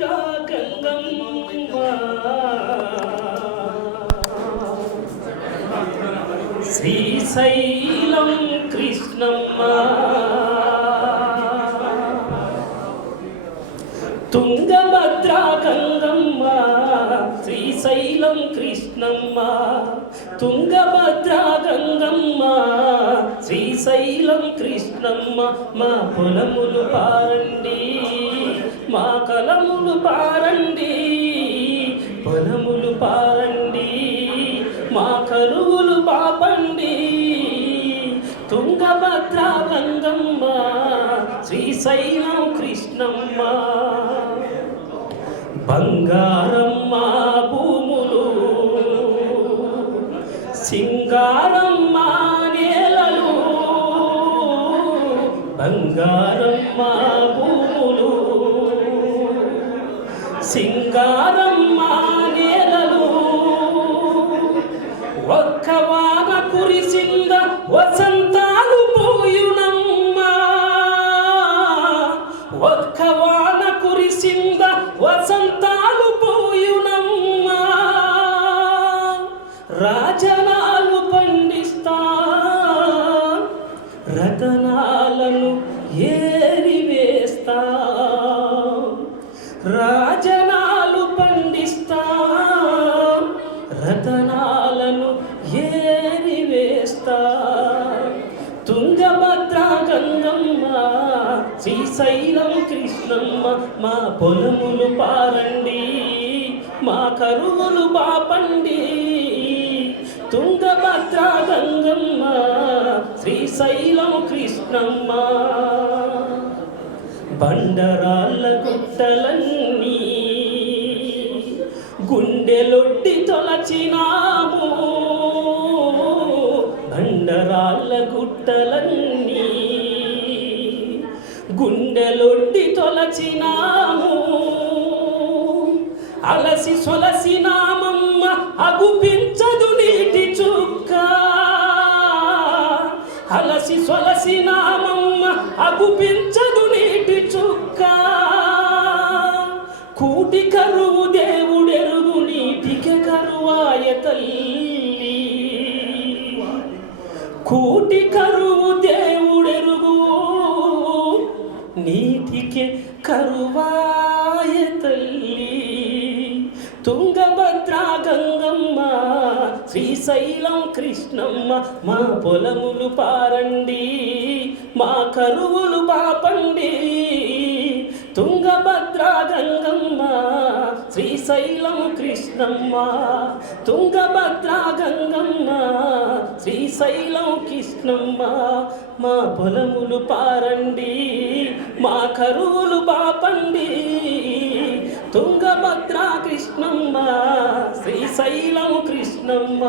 గంగమ్మ శ్రీశైలం కృష్ణమ్మ తుంగభద్ర గంగమ్మ శ్రీశైలం కృష్ణమ్మ తుంగభద్ర గంగమ్మ శ్రీశైలం కృష్ణమ్మ మా పొలములు పారండి మా కలములు పారండి పొలములు పారండి మా కరువులు పాపండి తుంగభద్ర గంగమ్మ శ్రీశైలం కృష్ణమ్మ బంగారమ్మ భూములు సింగారమ్మ నేలలు బంగారమ్మ భూములు సింగారమ్మ నేలలు ఒక్క వాన కురిసింద వసంతాలు పోయునమ్మా ఒక్క వాన కురిసింద వసంతాలు పోయునమ్మా రాజనాలు పండిస్తా రతనాలను ఏరివేస్తా రాజనాలు పండిస్తా రతనాలను ఏరివేస్తా తుంగభద్ర గంగమ్మ శ్రీశైలం కృష్ణమ్మ మా పొలములు పారండి మా కరువులు బాపండి తుంగభద్ర గంగమ్మ శ్రీశైలం కృష్ణమ్మ బండరాళ్ళ గుట్టలన్నీ గుండెలొడ్డి తొలచినాము బండరాళ్ళ గుట్టలన్నీ గుండెలొడ్డి తొలచినాము అలసి సొలసినామమ్మ అగుపించదు నీటి చుక్క అలసి సొలసినామమ్మ అగుపించదు నీటి చుక్క కూటి కరువు దేవుడెరుగు నీటికి కరువాయ తల్లి కూటి కరువు దేవుడెరుగు నీటికి కరువాయ తల్లి తుంగభద్ర గంగమ్మ శ్రీశైలం కృష్ణమ్మ మా పొలములు పారండి మా కరువులు పాపండి తుంగభద్ర గంగమ్మ శ్రీశైలం కృష్ణమ్మ తుంగభద్ర గంగమ్మ శ్రీశైలం కృష్ణమ్మ మా పొలములు పారండి మా కరువులు పాపండి తుంగభద్ర కృష్ణమ్మ శ్రీశైలం కృష్ణమ్మ